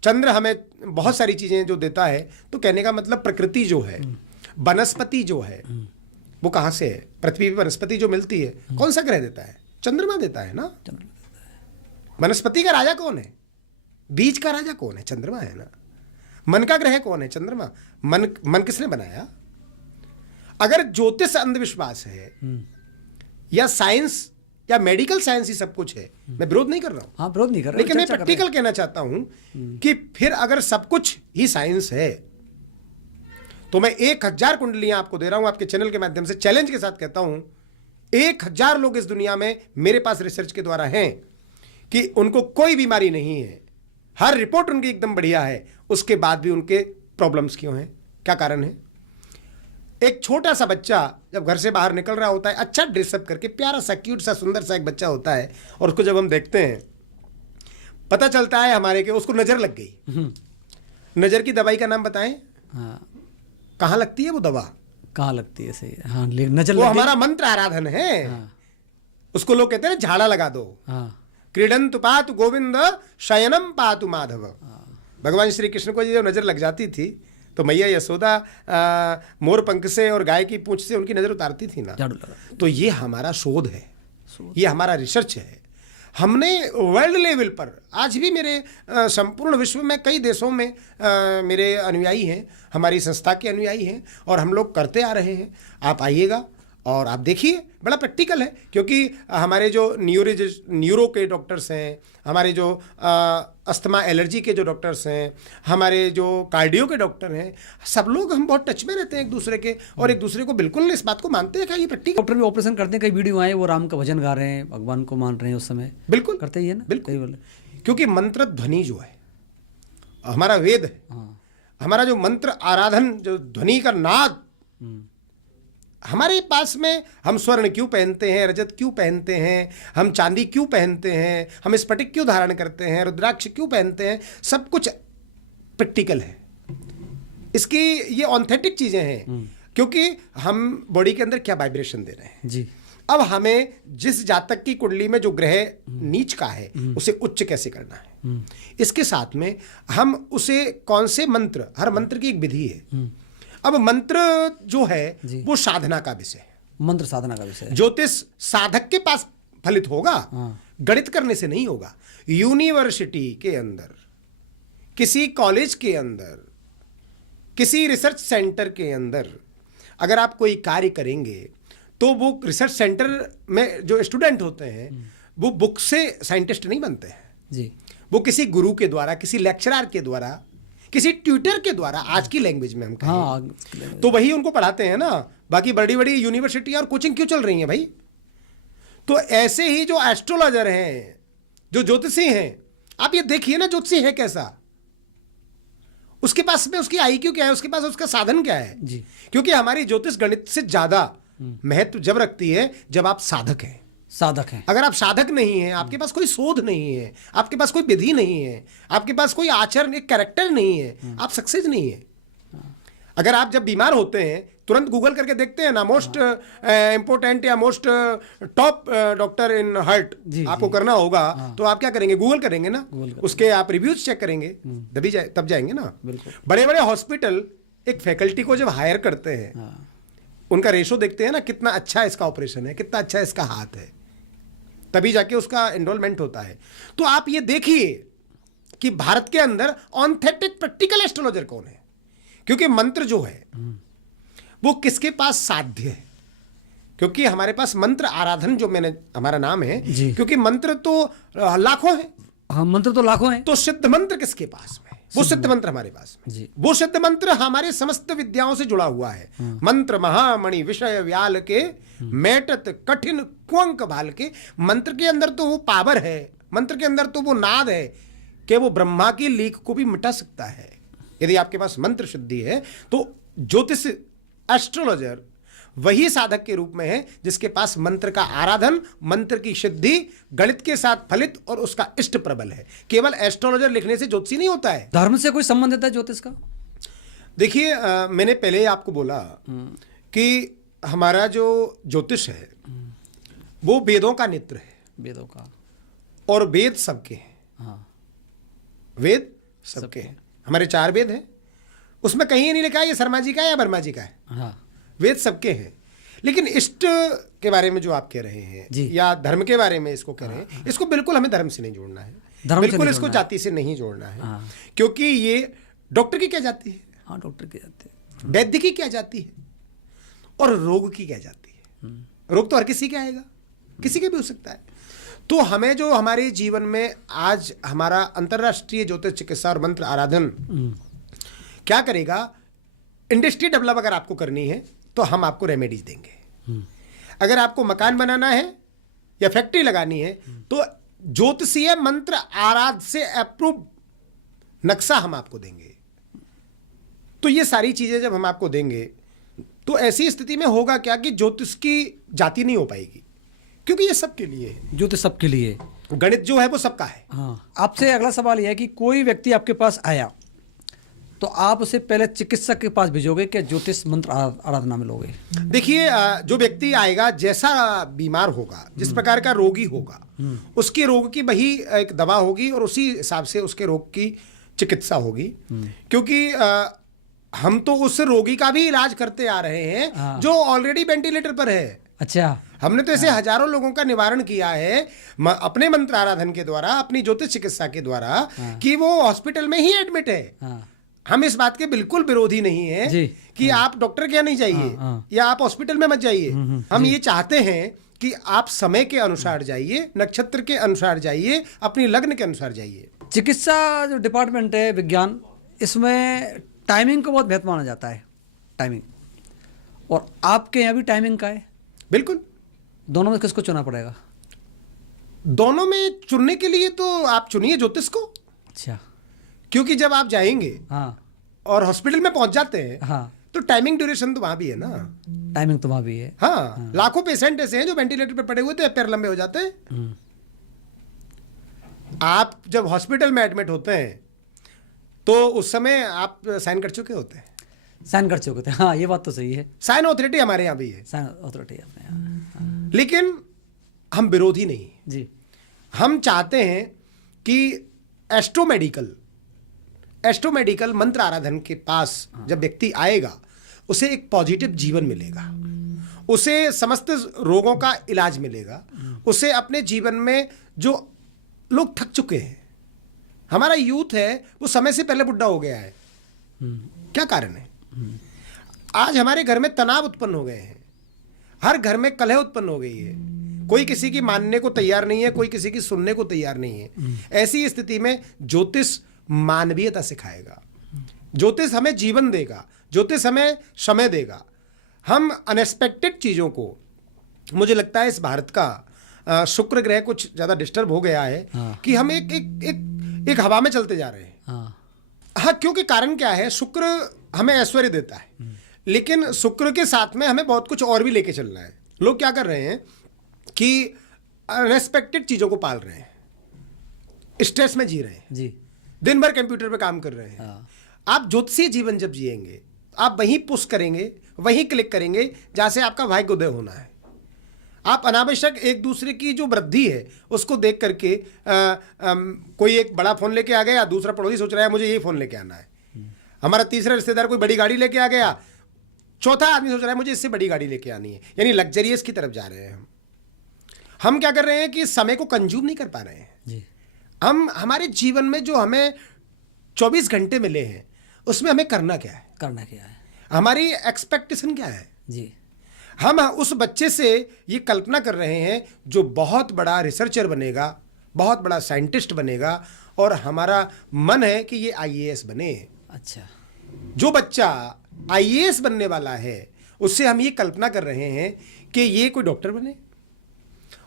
चंद्र हमें बहुत सारी चीज़ें जो देता है। तो कहने का मतलब प्रकृति जो है, वनस्पति जो है वो कहाँ से है? पृथ्वी पर वनस्पति जो मिलती है कौन सा ग्रह देता है? चंद्रमा देता है ना। वनस्पति का राजा कौन है? बीज का राजा कौन है? चंद्रमा है ना। मन का ग्रह कौन है? चंद्रमा। मन किसने बनाया? अगर ज्योतिष अंधविश्वास है या साइंस या मेडिकल साइंस ही सब कुछ है, मैं विरोध नहीं कर रहा हूं, हाँ, विरोध नहीं कर रहे, लेकिन मैं चर्चा कर रहे प्रैक्टिकल कहना चाहता हूं कि फिर अगर सब कुछ ही साइंस है तो मैं 1000 कुंडलियां आपको दे रहा हूं, आपके चैनल के माध्यम से चैलेंज के साथ कहता हूं, 1000 लोग इस दुनिया में मेरे पास रिसर्च के द्वारा हैं कि उनको कोई बीमारी नहीं है, हर रिपोर्ट उनकी एकदम बढ़िया है, उसके बाद भी उनके प्रॉब्लम्स क्यों हैं? क्या कारण है? एक छोटा सा बच्चा जब घर से बाहर निकल रहा होता है, अच्छा ड्रेसअप करके, प्यारा सा क्यूट सा सुंदर सा एक बच्चा होता है, और उसको जब हम देखते हैं पता चलता है हमारे के उसको नजर लग गई। नजर की दवाई का नाम बताएं? हाँ, कहाँ लगती है वो दवा? कहाँ लगती है? सही है। हाँ, नजर वो लग गई। हमारा मंत्र आराधन है। हाँ, उसको लोग कहते हैं झाड़ा लगा दो। हाँ, क्रीडंतु पातु गोविंद शयनम पातु माधव। भगवान श्री कृष्ण को जब नजर लग जाती थी तो मैया यशोदा मोर पंख से और गाय की पूंछ से उनकी नजर उतारती थी ना। झाड़ू लगा। तो ये हमारा शोध है, ये हमारा रिसर्च है। हमने वर्ल्ड लेवल पर आज भी मेरे संपूर्ण विश्व में कई देशों में मेरे अनुयायी हैं, हमारी संस्था के अनुयायी हैं, और हम लोग करते आ रहे हैं। आप आइएगा और आप देखिए, बड़ा प्रैक्टिकल है। क्योंकि हमारे जो न्यूरो के डॉक्टर्स हैं, हमारे जो अस्थमा एलर्जी के जो डॉक्टर्स हैं, हमारे जो कार्डियो के डॉक्टर हैं, सब लोग हम बहुत टच में रहते हैं एक दूसरे के, और एक दूसरे को बिल्कुल इस बात को मानते हैं कि ये प्रैक्टिकल। डॉक्टर भी ऑपरेशन करते हैं, कई वीडियो आए वो राम का भजन गा रहे हैं, भगवान को मान रहे हैं, उस समय बिल्कुल करते ही है ना। बिल्कुल, कई बोले। क्योंकि मंत्र ध्वनि जो है हमारा वेद है, हाँ, हमारा जो मंत्र आराधन, जो ध्वनि का नाद, हमारे पास में हम स्वर्ण क्यों पहनते हैं, रजत क्यों पहनते हैं, हम चांदी क्यों पहनते हैं, हम स्फटिक क्यों धारण करते हैं, रुद्राक्ष क्यों पहनते हैं, सब कुछ प्रैक्टिकल है। इसकी ये ऑथेंटिक चीजें हैं, क्योंकि हम बॉडी के अंदर क्या वाइब्रेशन दे रहे हैं। जी, अब हमें जिस जातक की कुंडली में जो ग्रह नीच का है उसे उच्च कैसे करना है, इसके साथ में हम उसे कौन से मंत्र, हर मंत्र की एक विधि है। अब मंत्र जो है वो साधना का विषय है, मंत्र साधना का विषय है। ज्योतिष साधक के पास फलित होगा, हाँ। गणित करने से नहीं होगा। यूनिवर्सिटी के अंदर, किसी कॉलेज के अंदर, किसी रिसर्च सेंटर के अंदर अगर आप कोई कार्य करेंगे तो वो रिसर्च सेंटर में जो स्टूडेंट होते हैं वो बुक से साइंटिस्ट नहीं बनते हैं जी। वो किसी गुरु के द्वारा, किसी लेक्चरर के द्वारा, किसी ट्यूटर के द्वारा, आज की लैंग्वेज में हम कहें, हाँ, तो वही उनको पढ़ाते हैं ना। बाकी बड़ी बड़ी यूनिवर्सिटी और कोचिंग क्यों चल रही हैं भाई? तो ऐसे ही जो एस्ट्रोलॉजर हैं, जो ज्योतिषी हैं, आप ये देखिए ना ज्योतिषी है कैसा, उसके पास में उसकी आईक्यू क्या है, उसके पास उसका साधन क्या है जी। क्योंकि हमारी ज्योतिष गणित से ज्यादा महत्व जब रखती है जब आप साधक हैं। साधक हैं। अगर आप साधक नहीं हैं, आपके पास कोई शोध नहीं है, आपके पास कोई विधि नहीं है, आपके पास कोई आचरण, एक कैरेक्टर नहीं है, आप सक्सेस नहीं है। अगर आप जब बीमार होते हैं तुरंत गूगल करके देखते हैं ना, मोस्ट इंपोर्टेंट या most top doctor in heart आपको करना होगा, तो आप क्या करेंगे? गूगल करेंगे ना, उसके आप रिव्यूज चेक करेंगे, तब जाएंगे ना। बड़े बड़े हॉस्पिटल एक फैकल्टी को जब हायर करते हैं, उनका रेशो देखते हैं ना, कितना अच्छा इसका ऑपरेशन है, कितना अच्छा इसका हाथ है, तभी जाके उसका एनरोलमेंट होता है। तो आप ये देखिए कि भारत के अंदर ऑथेंटिक प्रैक्टिकल एस्ट्रोलॉजर कौन है, क्योंकि मंत्र जो है वो किसके पास साध्य है, क्योंकि हमारे पास मंत्र आराधन जो हमारा नाम है, क्योंकि मंत्र तो लाखों है। हाँ, मंत्र तो लाखों हैं। तो सिद्ध मंत्र किसके पास में? वो सिद्ध मंत्र हमारे पास में जी। वो सिद्ध मंत्र हमारे समस्त विद्याओं से जुड़ा हुआ है। मंत्र महामणि विषय व्याल के मेटत कठिन कुंक भाल के। मंत्र के अंदर तो वो पावर है, मंत्र के अंदर तो वो नाद है कि वो ब्रह्मा की लीक को भी मिटा सकता है। यदि आपके पास मंत्र शुद्धि है तो ज्योतिष एस्ट्रोलॉजर वही साधक के रूप में है जिसके पास मंत्र का आराधन, मंत्र की सिद्धि गणित के साथ फलित और उसका इष्ट प्रबल है। केवल एस्ट्रोलॉजर लिखने से ज्योतिषी नहीं होता है। धर्म से कोई संबंध है ज्योतिष का? देखिए, मैंने पहले ही आपको बोला कि हमारा जो ज्योतिष है वो वेदों का नेत्र है। वेदों का, और वेद सबके हैं। हाँ, वेद सबके हैं। हमारे 4 वेद हैं, उसमें कहीं नहीं लिखा है ये शर्मा जी का है या वर्मा जी का है। हाँ, वेद सबके हैं। लेकिन इष्ट के बारे में जो आप कह रहे हैं या धर्म के बारे में इसको कह रहे हैं, इसको बिल्कुल हमें धर्म से नहीं जोड़ना है, बिल्कुल इसको जाति से नहीं जोड़ना है। क्योंकि ये डॉक्टर की क्या जाती है, हाँ, डॉक्टर की जाती है, वैद्य की क्या जाती है, और रोग की क्या जाती है। रोग तो हर किसी का आएगा, किसी के भी हो सकता है। तो हमें जो हमारे जीवन में आज हमारा अंतर्राष्ट्रीय ज्योतिष चिकित्सा और मंत्र आराधन क्या करेगा, इंडस्ट्री डेवलप अगर आपको करनी है तो हम आपको रेमेडीज देंगे। अगर आपको मकान बनाना है या फैक्ट्री लगानी है तो ज्योतिषीय मंत्र आराध से अप्रूव नक्शा हम आपको देंगे। तो ये सारी चीजें जब हम आपको देंगे तो ऐसी स्थिति में होगा क्या कि ज्योतिष की जाति नहीं हो पाएगी, क्योंकि ये सबके लिए है। ज्योतिष सबके लिए, गणित जो है वो सबका है। हाँ। आपसे अगला सवाल यह है कि कोई व्यक्ति आपके पास आया तो आप उसे पहले चिकित्सक के पास भेजोगे कि ज्योतिष मंत्र आराधना में लोगे? देखिए, जो व्यक्ति आएगा, जैसा बीमार होगा, जिस प्रकार का रोगी होगा, उसके रोग की वही एक दवा होगी और उसी हिसाब से उसके रोग की चिकित्सा होगी। क्योंकि हम तो उस रोगी का भी इलाज करते आ रहे हैं जो ऑलरेडी वेंटिलेटर पर है। अच्छा, हमने तो ऐसे हजारों लोगों का निवारण किया है अपने मंत्र आराधन के द्वारा, अपनी ज्योतिष चिकित्सा के द्वारा, कि वो हॉस्पिटल में ही एडमिट है। हम इस बात के बिल्कुल विरोधी नहीं है कि आप डॉक्टर क्या नहीं जाइए या आप हॉस्पिटल में मत जाइए। हम ये चाहते हैं कि आप समय के अनुसार जाइए, नक्षत्र के अनुसार जाइए, अपनी लग्न के अनुसार जाइए। चिकित्सा जो डिपार्टमेंट है, विज्ञान, इसमें टाइमिंग को बहुत महत्व माना जाता है, टाइमिंग, और आपके यहाँ भी टाइमिंग का है। बिल्कुल। दोनों में किसको चुनना पड़ेगा? दोनों में चुनने के लिए तो आप चुनिए ज्योतिष को। अच्छा, क्योंकि जब आप जाएंगे और हॉस्पिटल में पहुंच जाते हैं तो टाइमिंग ड्यूरेशन तो वहां भी है ना। टाइमिंग तो वहां भी है। हाँ, लाखों पेशेंट ऐसे हैं जो वेंटिलेटर पे पड़े हुए थे, पैर लंबे हो जाते हैं। आप जब हॉस्पिटल में एडमिट होते हैं तो उस समय आप साइन कर चुके होते हैं। साइन कर चुके थे, हाँ, ये बात तो सही है। साइन ऑथोरिटी हमारे यहाँ भी है। साइन ऑथोरिटी अपने यहाँ। लेकिन हम विरोधी नहीं जी। हम चाहते हैं कि एस्ट्रोमेडिकल मंत्र आराधन के पास जब व्यक्ति आएगा उसे एक पॉजिटिव जीवन मिलेगा, उसे समस्त रोगों का इलाज मिलेगा, उसे अपने जीवन में जो लोग थक चुके हैं, हमारा यूथ है वो समय से पहले बुढ़ा हो गया है। क्या कारण है? आज हमारे घर में तनाव उत्पन्न हो गए हैं, हर घर में कलह उत्पन्न हो गई है, कोई किसी की मानने को तैयार नहीं है, कोई किसी की सुनने को तैयार नहीं है। ऐसी स्थिति में ज्योतिष मानवीयता सिखाएगा, ज्योतिष हमें जीवन देगा, ज्योतिष हमें समय देगा। हम अनएक्सपेक्टेड चीज़ों को, मुझे लगता है इस भारत का शुक्र ग्रह कुछ ज़्यादा डिस्टर्ब हो गया है कि हम एक हवा में चलते जा रहे हैं। हाँ, क्योंकि कारण क्या है, शुक्र हमें ऐश्वर्य देता है, लेकिन शुक्र के साथ में हमें बहुत कुछ और भी लेके चलना है। लोग क्या कर रहे हैं कि अनएक्सपेक्टेड चीज़ों को पाल रहे हैं, स्ट्रेस में जी रहे हैं जी, दिन भर कंप्यूटर पे काम कर रहे हैं। आप ज्योतिषीय जीवन जब जिएंगे, आप वहीं पुश करेंगे, वहीं क्लिक करेंगे जहाँ से आपका भाग्योदय होना है। आप अनावश्यक एक दूसरे की जो वृद्धि है उसको देख करके कोई एक बड़ा फ़ोन लेके आ गया, दूसरा पड़ोसी सोच रहा है मुझे ये फ़ोन लेके आना है, हमारा तीसरा रिश्तेदार कोई बड़ी गाड़ी लेके आ गया, चौथा आदमी सोच रहा है मुझे इससे बड़ी गाड़ी लेके आनी है, यानी लग्जरियस की तरफ जा रहे हैं। हम क्या कर रहे हैं कि समय को कंज्यूम नहीं कर पा रहे हैं जी। हम हमारे जीवन में जो हमें 24 घंटे मिले हैं उसमें हमें करना क्या है, हमारी एक्सपेक्टेशन क्या है जी। हम उस बच्चे से ये कल्पना कर रहे हैं जो बहुत बड़ा रिसर्चर बनेगा, बहुत बड़ा साइंटिस्ट बनेगा, और हमारा मन है कि ये आईएएस बने। अच्छा, जो बच्चा आईएएस बनने वाला है उससे हम ये कल्पना कर रहे हैं कि ये कोई डॉक्टर बने,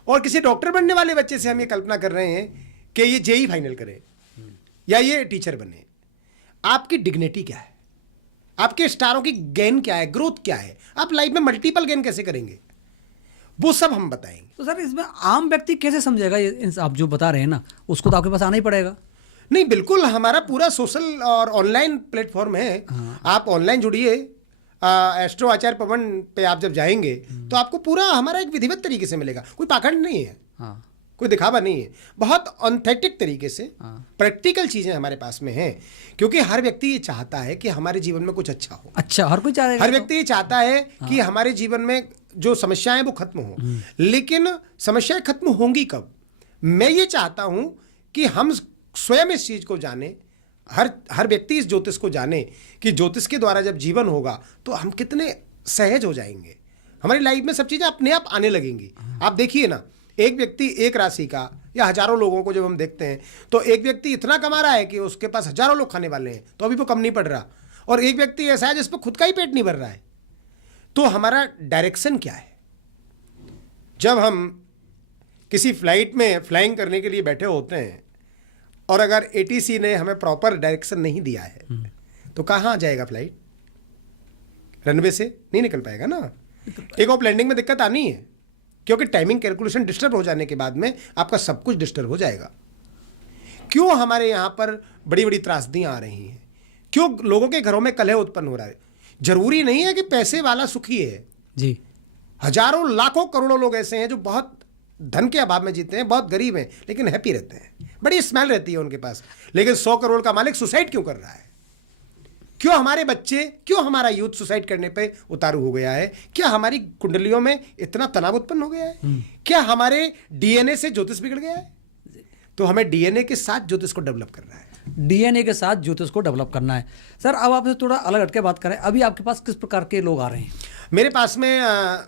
और किसी डॉक्टर बनने वाले बच्चे से हम ये कल्पना कर रहे हैं कि ये जेई फाइनल करे या ये टीचर बने। आपकी डिग्निटी क्या है, आपके स्टारों की गेन क्या है, ग्रोथ क्या है, आप लाइफ में मल्टीपल गेन कैसे करेंगे, वो सब हम बताएंगे। तो सर इसमें आम व्यक्ति कैसे समझेगा ये आप जो बता रहे हैं ना, उसको तो आपके पास आना ही पड़ेगा। नहीं, बिल्कुल, हमारा पूरा सोशल और ऑनलाइन प्लेटफॉर्म है। आप ऑनलाइन जुड़िए, एस्ट्रो आचार्य पवन पे आप जब जाएंगे तो आपको पूरा हमारा एक विधिवत तरीके से मिलेगा, कोई पाखंड नहीं है, कोई दिखावा नहीं है, बहुत ऑथेंटिक तरीके से प्रैक्टिकल चीज़ें हमारे पास में हैं। क्योंकि हर व्यक्ति ये चाहता है कि हमारे जीवन में कुछ अच्छा हो। अच्छा, हर कोई चाहेगा, हर व्यक्ति ये चाहता है कि हमारे जीवन में जो समस्याएं वो खत्म हो, लेकिन समस्याएं खत्म होंगी कब? मैं ये चाहता हूं कि हम स्वयं इस चीज को जाने, हर व्यक्ति इस ज्योतिष को जाने कि ज्योतिष के द्वारा जब जीवन होगा तो हम कितने सहज हो जाएंगे, हमारी लाइफ में सब चीजें अपने आप आने लगेंगी। आप देखिए ना, एक व्यक्ति एक राशि का या हजारों लोगों को जब हम देखते हैं तो एक व्यक्ति इतना कमा रहा है कि उसके पास हजारों लोग खाने वाले हैं तो अभी वो कम नहीं पड़ रहा, और एक व्यक्ति ऐसा है जिस पर खुद का ही पेट नहीं भर रहा है। तो हमारा डायरेक्शन क्या है? जब हम किसी फ्लाइट में फ्लाइंग करने के लिए बैठे होते हैं और अगर एटीसी ने हमें प्रॉपर डायरेक्शन नहीं दिया है तो कहाँ जाएगा फ्लाइट? रनवे से नहीं निकल पाएगा ना। एक ऑफ लैंडिंग में दिक्कत आनी है, क्योंकि टाइमिंग कैलकुलेशन डिस्टर्ब हो जाने के बाद में आपका सब कुछ डिस्टर्ब हो जाएगा। क्यों हमारे यहाँ पर बड़ी बड़ी त्रासदियाँ आ रही हैं? क्यों लोगों के घरों में कलह उत्पन्न हो रहा है? जरूरी नहीं है कि पैसे वाला सुखी है जी। हजारों लाखों करोड़ों लोग ऐसे हैं जो बहुत धन के अभाव में जीते हैं, बहुत गरीब हैं, लेकिन हैप्पी रहते हैं, बड़ी स्माइल रहती है उनके पास। लेकिन 100 करोड़ का मालिक सुसाइड क्यों कर रहा है? क्यों हमारे बच्चे, क्यों हमारा यूथ सुसाइड करने पे उतारू हो गया है? क्या हमारी कुंडलियों में इतना तनाव उत्पन्न हो गया है? क्या हमारे डीएनए से ज्योतिष बिगड़ गया है? तो हमें डीएनए के साथ ज्योतिष को डेवलप करना है, डीएनए के साथ ज्योतिष को डेवलप करना है। सर, अब आपसे थोड़ा अलग हटके बात करें, अभी आपके पास किस प्रकार के लोग आ रहे हैं? मेरे पास में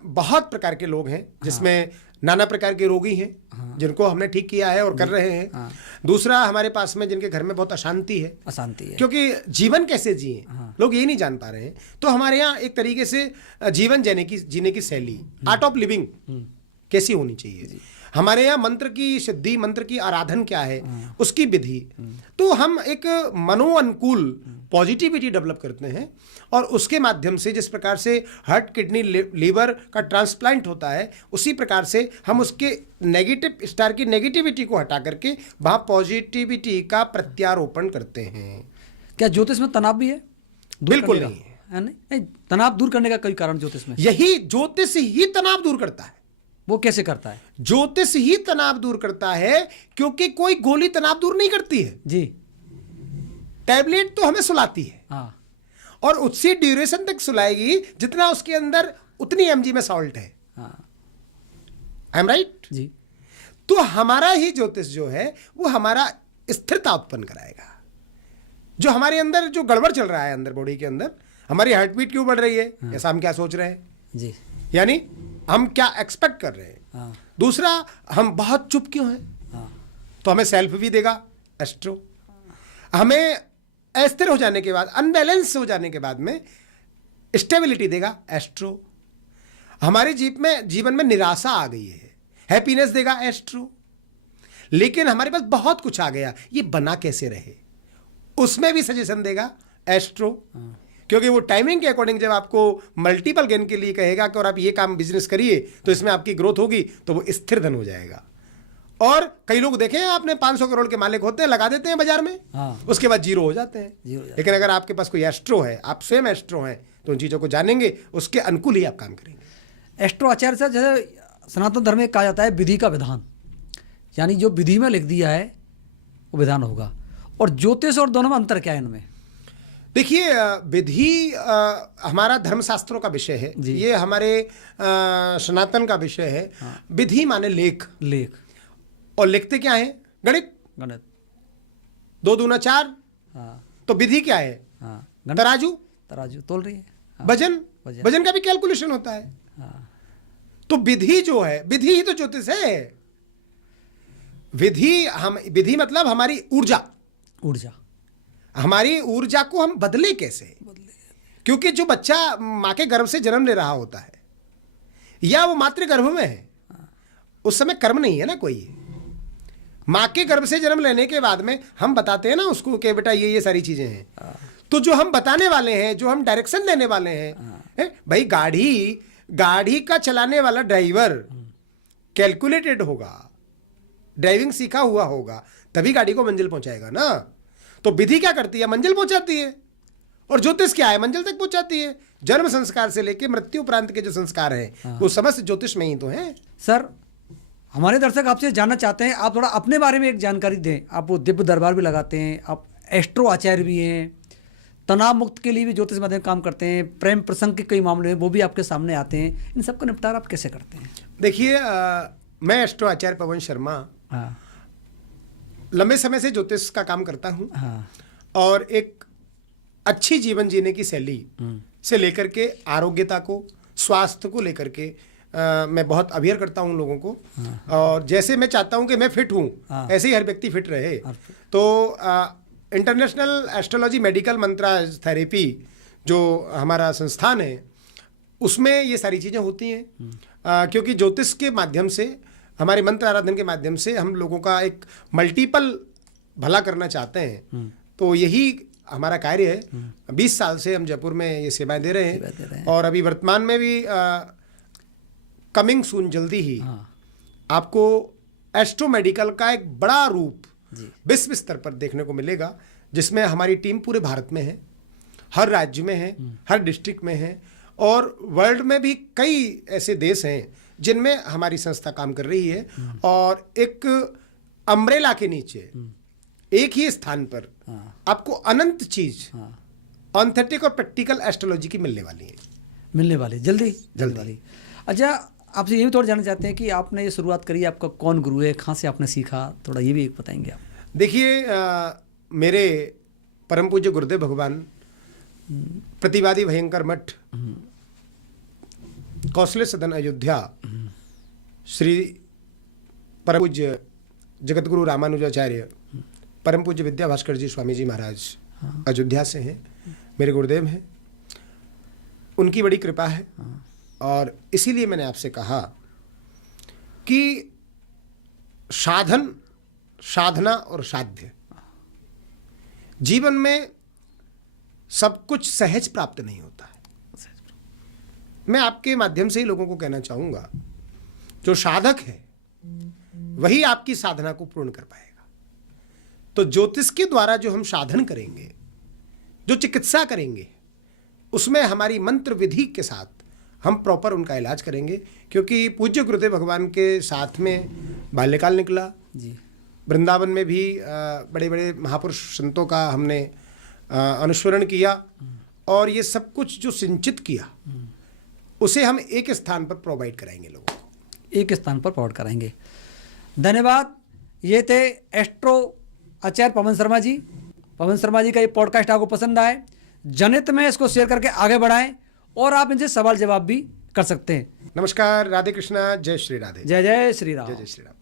बहुत प्रकार के लोग हैं, जिसमें नाना प्रकार के रोगी हैं जिनको हमने ठीक किया है और कर रहे हैं। दूसरा, हमारे पास में जिनके घर में बहुत अशांति है, क्योंकि जीवन कैसे जिए लोग यही नहीं जान पा रहे हैं। तो हमारे यहाँ एक तरीके से जीवन जीने की शैली, आर्ट ऑफ लिविंग कैसी होनी चाहिए, हमारे यहाँ मंत्र की सिद्धि, मंत्र की आराधन क्या है, उसकी विधि। तो हम एक मनोअनुकूल पॉजिटिविटी डेवलप करते हैं, और उसके माध्यम से जिस प्रकार से हार्ट, किडनी, लीवर का ट्रांसप्लांट होता है, उसी प्रकार से हम उसके नेगेटिव स्टार की नेगेटिविटी को हटा करके वहाँ पॉजिटिविटी का प्रत्यारोपण करते हैं। क्या ज्योतिष में तनाव भी है? बिल्कुल नहीं है। नहीं, तनाव दूर करने का कोई कारण ज्योतिष में? यही ज्योतिष ही तनाव दूर करता है। वो कैसे करता है? ज्योतिष ही तनाव दूर करता है, क्योंकि कोई गोली तनाव दूर नहीं करती है जी। टैबलेट तो हमें सुलाती है, हाँ, और उसी ड्यूरेशन तक सुलाएगी जितना उसके अंदर उतनी एमजी में सॉल्ट है। आई एम राइट जी। तो हमारा ही ज्योतिष जो है वो हमारा स्थिरता उत्पन्न कराएगा। जो हमारे अंदर जो गड़बड़ चल रहा है अंदर बॉडी के अंदर, हमारी हार्ट बीट क्यों बढ़ रही है, ऐसा हम क्या सोच रहे हैं जी, यानी हम क्या एक्सपेक्ट कर रहे हैं। हाँ। दूसरा, हम बहुत चुप क्यों हैं, हाँ। तो हमें सेल्फ भी देगा एस्ट्रो। हमें अस्थिर हो जाने के बाद, अनबैलेंस हो जाने के बाद में स्टेबिलिटी देगा एस्ट्रो। हमारे जीवन में निराशा आ गई है, हैप्पीनेस देगा एस्ट्रो। लेकिन हमारे पास बहुत कुछ आ गया, ये बना कैसे रहे, उसमें भी सजेशन देगा एस्ट्रो। क्योंकि वो टाइमिंग के अकॉर्डिंग जब आपको मल्टीपल गेन के लिए कहेगा कि और आप ये काम बिजनेस करिए तो इसमें आपकी ग्रोथ होगी, तो वो स्थिर धन हो जाएगा। और कई लोग देखे हैं आपने, 500 करोड़ के मालिक होते हैं, लगा देते हैं बाजार में, हाँ। उसके बाद जीरो हो जाते हैं। लेकिन अगर आपके पास कोई एस्ट्रो है, आप स्वयं एस्ट्रो हैं, तो उन चीज़ों को जानेंगे, उसके अनुकूल ही आप काम करेंगे। एस्ट्रो आचार्य साहब, जैसे सनातन धर्म में कहा जाता है विधि का विधान, यानी जो विधि में लिख दिया है वो विधान होगा। और ज्योतिष और दोनों में अंतर क्या है इनमें? देखिए, विधि हमारा धर्मशास्त्रों का विषय है, ये हमारे सनातन का विषय है। हाँ। विधि माने लेख, और लिखते क्या है? गणित। 2 दूना 4। हाँ। तो विधि क्या है? हाँ। तराजू तोल रही है। हाँ। वजन का भी कैलकुलेशन होता है। हाँ। तो विधि जो है, विधि ही तो ज्योतिष है। विधि मतलब हमारी ऊर्जा, हमारी ऊर्जा को हम बदले कैसे। क्योंकि जो बच्चा माँ के गर्भ से जन्म ले रहा होता है या वो मातृगर्भ में है, उस समय कर्म नहीं है ना कोई। माँ के गर्भ से जन्म लेने के बाद में हम बताते हैं ना उसको कि बेटा ये सारी चीजें हैं। तो जो हम बताने वाले हैं, जो हम डायरेक्शन देने वाले हैं, भाई गाड़ी का चलाने वाला ड्राइवर कैलकुलेटेड होगा, ड्राइविंग सीखा हुआ होगा, तभी गाड़ी को मंजिल पहुंचाएगा ना। तो विधि क्या करती है? मंजिल पहुंचाती है। और ज्योतिष क्या है? मंजिल तक पहुंचाती है। जन्म संस्कार से लेकर मृत्यु उपरांत के जो संस्कार हैं, वो समस्त ज्योतिष में ही तो हैं। सर, हमारे दर्शक आपसे जानना चाहते हैं, आप थोड़ा अपने बारे में एक जानकारी दें। आप वो दिव्य दरबार भी लगाते हैं, आप एस्ट्रो आचार्य भी हैं, तनाव मुक्त के लिए भी ज्योतिष माध्यम काम करते हैं, प्रेम प्रसंग के कई मामले हैं वो भी आपके सामने आते हैं। इन सबका निपटारा आप कैसे करते हैं? देखिए, मैं एस्ट्रो आचार्य पवन शर्मा लंबे समय से ज्योतिष का काम करता हूँ। और एक अच्छी जीवन जीने की शैली से लेकर के आरोग्यता को, स्वास्थ्य को लेकर के मैं बहुत अवेयर करता हूँ लोगों को। और जैसे मैं चाहता हूँ कि मैं फिट हूँ, ऐसे ही हर व्यक्ति फिट रहे। तो इंटरनेशनल एस्ट्रोलॉजी मेडिकल मंत्राज थेरेपी जो हमारा संस्थान है, उसमें ये सारी चीज़ें होती हैं। क्योंकि ज्योतिष के माध्यम से, हमारे मंत्र आराधन के माध्यम से हम लोगों का एक मल्टीपल भला करना चाहते हैं। तो यही हमारा कार्य है। 20 साल से हम जयपुर में ये सेवाएं दे रहे हैं। और अभी वर्तमान में भी कमिंग सून, जल्दी ही आपको एस्ट्रो मेडिकल का एक बड़ा रूप विश्व स्तर पर देखने को मिलेगा, जिसमें हमारी टीम पूरे भारत में है, हर राज्य में है, हर डिस्ट्रिक्ट में है। और वर्ल्ड में भी कई ऐसे देश हैं जिनमें हमारी संस्था काम कर रही है। और एक अम्ब्रेला के नीचे एक ही स्थान पर आपको अनंत चीज ऑथेंटिक और प्रैक्टिकल एस्ट्रोलॉजी की मिलने वाली जल्दी वाली। अच्छा, आपसे ये भी थोड़ा जानना चाहते हैं कि आपने ये शुरुआत करी, आपका कौन गुरु है, कहाँ से आपने सीखा, थोड़ा ये भी बताएंगे आप? देखिए, मेरे परम पूज्य गुरुदेव भगवान प्रतिवादी भयंकर मठ, कौशले सदन अयोध्या, श्री परम पूज्य जगतगुरु रामानुजाचार्य, परम पूज्य विद्या भास्कर जी स्वामी जी महाराज अयोध्या से हैं, मेरे गुरुदेव हैं। उनकी बड़ी कृपा है। और इसीलिए मैंने आपसे कहा कि साधन, साधना और साध्य, जीवन में सब कुछ सहज प्राप्त नहीं होता है। मैं आपके माध्यम से ही लोगों को कहना चाहूँगा, जो साधक है वही आपकी साधना को पूर्ण कर पाएगा। तो ज्योतिष के द्वारा जो हम साधन करेंगे, जो चिकित्सा करेंगे, उसमें हमारी मंत्र विधि के साथ हम प्रॉपर उनका इलाज करेंगे। क्योंकि पूज्य गुरुदेव भगवान के साथ में बाल्यकाल निकला जी। वृंदावन में भी बड़े बड़े महापुरुष संतों का हमने अनुस्मरण किया। और ये सब कुछ जो सिंचित किया, उसे हम एक स्थान पर प्रोवाइड कराएंगे, लोगों को एक स्थान पर प्रोवाइड कराएंगे। धन्यवाद। ये थे एस्ट्रो आचार्य पवन शर्मा जी। पवन शर्मा जी का ये पॉडकास्ट आपको पसंद आए, जनहित में इसको शेयर करके आगे बढ़ाएं और आप इनसे सवाल जवाब भी कर कर सकते हैं। नमस्कार, राधे कृष्णा, जय श्री राधे, जय जय श्री राम। जय जय श्री राम।